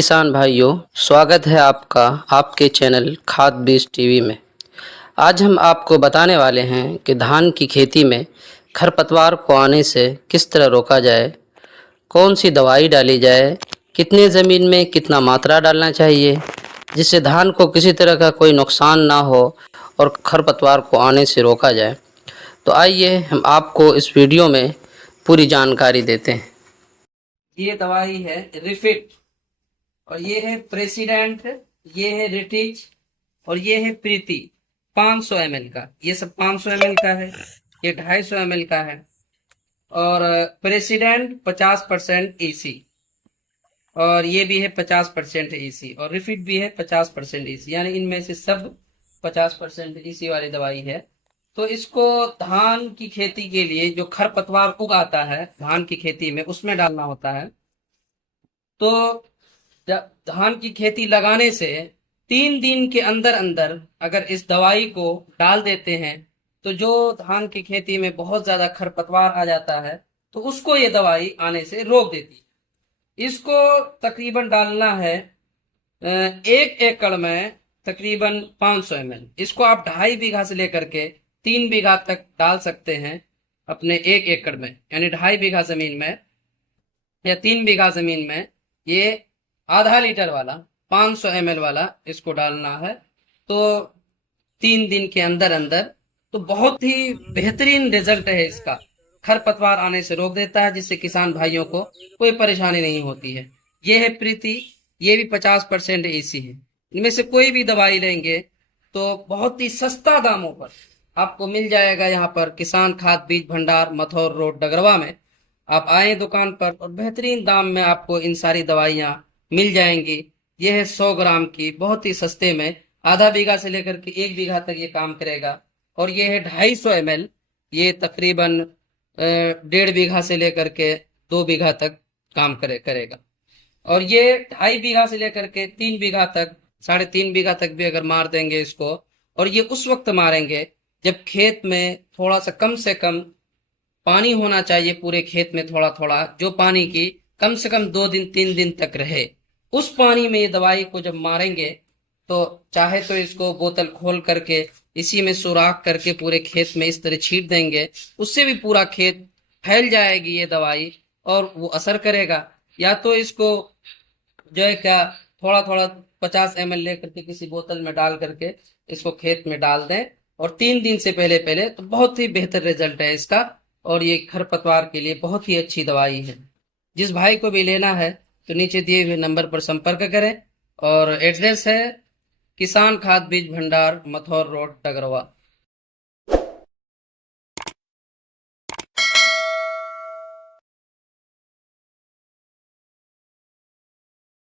किसान भाइयों, स्वागत है आपका आपके चैनल खाद बीज टीवी में। आज हम आपको बताने वाले हैं कि धान की खेती में खरपतवार को आने से किस तरह रोका जाए, कौन सी दवाई डाली जाए, कितनी ज़मीन में कितना मात्रा डालना चाहिए जिससे धान को किसी तरह का कोई नुकसान ना हो और खरपतवार को आने से रोका जाए। तो आइए हम आपको इस वीडियो में पूरी जानकारी देते हैं। ये दवाई है रिफिट, और ये है प्रेसिडेंट, ये है रिटिज, और ये है प्रीति। 500 ml का, ये सब 500 ml का है, ये 250 ml का है। और प्रेसिडेंट 50% ईसी, और ये भी है 50% ईसी, और रिफिट भी है 50% ईसी, यानी इनमें से सब 50% ईसी वाली दवाई है। तो इसको धान की खेती के लिए जो खरपतवार उगाता है धान की खेती में, उसमें डालना होता है। तो जब धान की खेती लगाने से 3 दिन के अंदर अंदर अगर इस दवाई को डाल देते हैं तो जो धान की खेती में बहुत ज्यादा खरपतवार आ जाता है तो उसको ये दवाई आने से रोक देती है। इसको तकरीबन डालना है 1 एकड़ में तकरीबन 500 ml। इसको आप 2.5 बीघा से लेकर के 3 बीघा तक डाल सकते हैं अपने 1 एकड़ में, यानी 2.5 बीघा जमीन में या 3 बीघा जमीन में ये आधा लीटर वाला 500 ml वाला इसको डालना है। तो 3 दिन के अंदर अंदर, तो बहुत ही बेहतरीन रिजल्ट है इसका। खरपतवार आने से रोक देता है जिससे किसान भाइयों को कोई परेशानी नहीं होती है। ये है प्रीति, ये भी 50% ईसी है। इनमें से कोई भी दवाई लेंगे तो बहुत ही सस्ता दामों पर आपको मिल जाएगा। यहाँ पर किसान खाद बीज भंडार, मथौर रोड, डगरवा में आप आए दुकान पर और बेहतरीन दाम में आपको इन सारी दवाइयाँ मिल जाएंगी। यह है 100 ग्राम की, बहुत ही सस्ते में, आधा बीघा से लेकर के 1 बीघा तक ये काम करेगा। और ये है 250 ml, ये तकरीबन 1.5 बीघा से लेकर के 2 बीघा तक काम करेगा। और ये 2.5 बीघा से लेकर के 3 बीघा तक, 3.5 बीघा तक भी अगर मार देंगे इसको, और ये उस वक्त मारेंगे जब खेत में थोड़ा सा कम से कम पानी होना चाहिए, पूरे खेत में थोड़ा थोड़ा, जो पानी की कम से कम 2 दिन 3 दिन तक रहे। उस पानी में ये दवाई को जब मारेंगे तो चाहे तो इसको बोतल खोल करके इसी में सुराख करके पूरे खेत में इस तरह छीट देंगे, उससे भी पूरा खेत फैल जाएगी ये दवाई और वो असर करेगा। या तो इसको जो है क्या, थोड़ा थोड़ा 50 ml लेकर के किसी बोतल में डाल करके इसको खेत में डाल दें, और 3 दिन से पहले पहले, तो बहुत ही बेहतर रिजल्ट है इसका। और ये खरपतवार के लिए बहुत ही अच्छी दवाई है। जिस भाई को भी लेना है तो नीचे दिए हुए नंबर पर संपर्क करें। और एड्रेस है किसान खाद बीज भंडार, मथौर रोड, डगरवा।